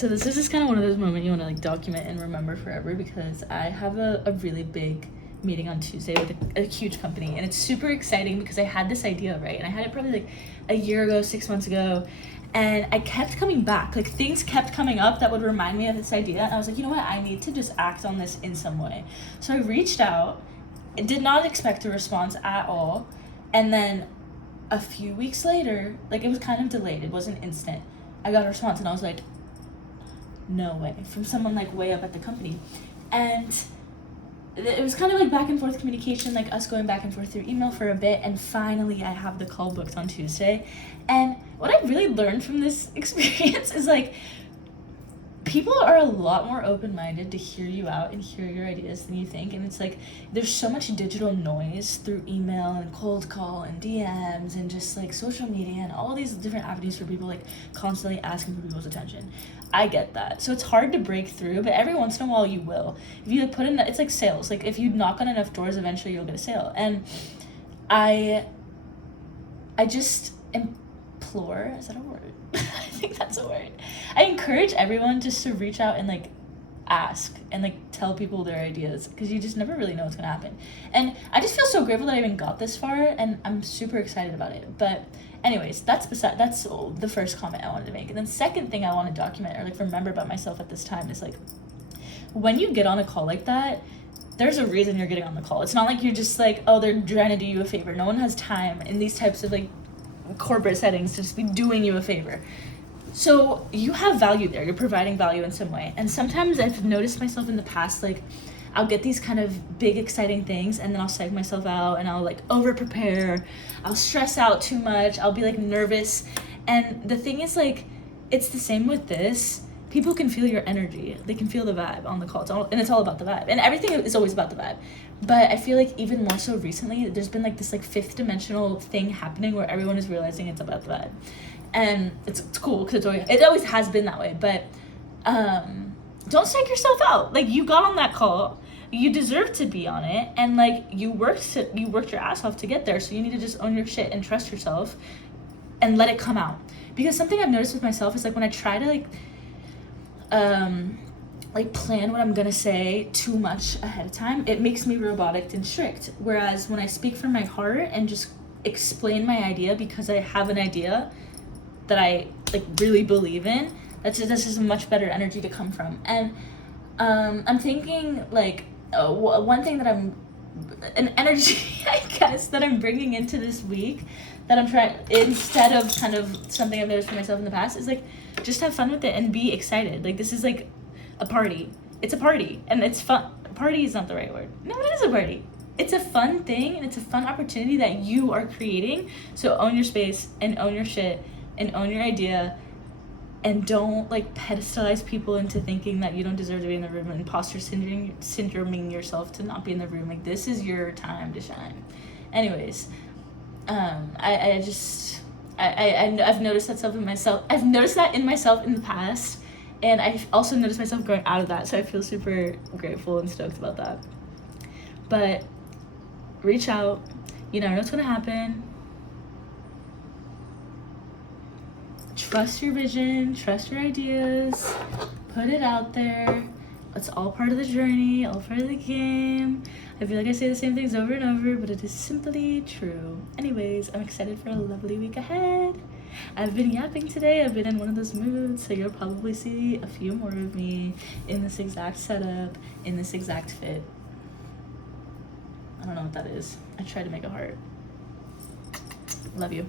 So this is just kind of one of those moments you want to like document and remember forever, because I have a really big meeting on Tuesday with a huge company, and it's super exciting because I had this idea, right? And I had it probably like a year ago, 6 months ago, and I kept coming back. Like things kept coming up that would remind me of this idea, and I was like, you know what? I need to just act on this in some way. So I reached out, did not expect a response at all, and then a few weeks later, like it was kind of delayed, it wasn't instant, I got a response, and I was like, no way, from someone like way up at the company. And it was kind of like back and forth communication, like us going back and forth through email for a bit, and finally I have the call booked on Tuesday. And what I really learned from this experience is like, people are a lot more open-minded to hear you out and hear your ideas than you think. And it's like there's so much digital noise through email and cold call and DMs and just like social media and all these different avenues for people like constantly asking for people's attention. I get that, so it's hard to break through, but every once in a while you will. If you like put in, it's like sales, like if you knock on enough doors, eventually you'll get a sale. And I just implore, is that a word? I think that's a word. I encourage everyone just to reach out and like ask and like tell people their ideas, because you just never really know what's gonna happen. And I just feel so grateful that I even got this far, and I'm super excited about it. But anyways, that's the first comment I wanted to make. And then second thing I want to document or like remember about myself at this time is like, when you get on a call like that, there's a reason you're getting on the call. It's not like you're just like, oh, they're trying to do you a favor. No one has time in these types of like corporate settings to just be doing you a favor. So you have value there, you're providing value in some way. And sometimes I've noticed myself in the past, like I'll get these kind of big exciting things, and then I'll psych myself out and I'll like over prepare, I'll stress out too much, I'll be like nervous. And the thing is, like, it's the same with this. People can feel your energy, they can feel the vibe on the call, it's all about the vibe, and everything is always about the vibe. But I feel like even more so recently, there's been like this like fifth dimensional thing happening where everyone is realizing it's about the vibe. And it's cool because it always has been that way. But don't psych yourself out. Like, you got on that call, you deserve to be on it, and like you worked your ass off to get there. So you need to just own your shit and trust yourself and let it come out. Because something I've noticed with myself is like when I try to like plan what I'm gonna say too much ahead of time, it makes me robotic and strict. Whereas when I speak from my heart and just explain my idea because I have an idea that I like really believe in, that's just a much better energy to come from. And I'm thinking like one thing that an energy I guess that I'm bringing into this week that I'm trying, instead of kind of something I've noticed for myself in the past, is like just have fun with it and be excited. Like, this is like a party. It's a party and it's fun. Party is not the right word. No, it is a party. It's a fun thing and it's a fun opportunity that you are creating. So own your space and own your shit and own your idea, and don't like pedestalize people into thinking that you don't deserve to be in the room, and imposter syndroming yourself to not be in the room. Like, this is your time to shine. Anyways, I've noticed that stuff in myself. I've noticed that in myself in the past, and I've also noticed myself growing out of that. So I feel super grateful and stoked about that. But reach out. You never know what's gonna happen. Trust your vision, trust your ideas, put it out there. It's all part of the journey, all part of the game. I feel like I say the same things over and over, but it is simply true. Anyways, I'm excited for a lovely week ahead. I've been yapping today. I've been in one of those moods, so you'll probably see a few more of me in this exact setup, in this exact fit. I don't know what that is. I tried to make a heart. Love you.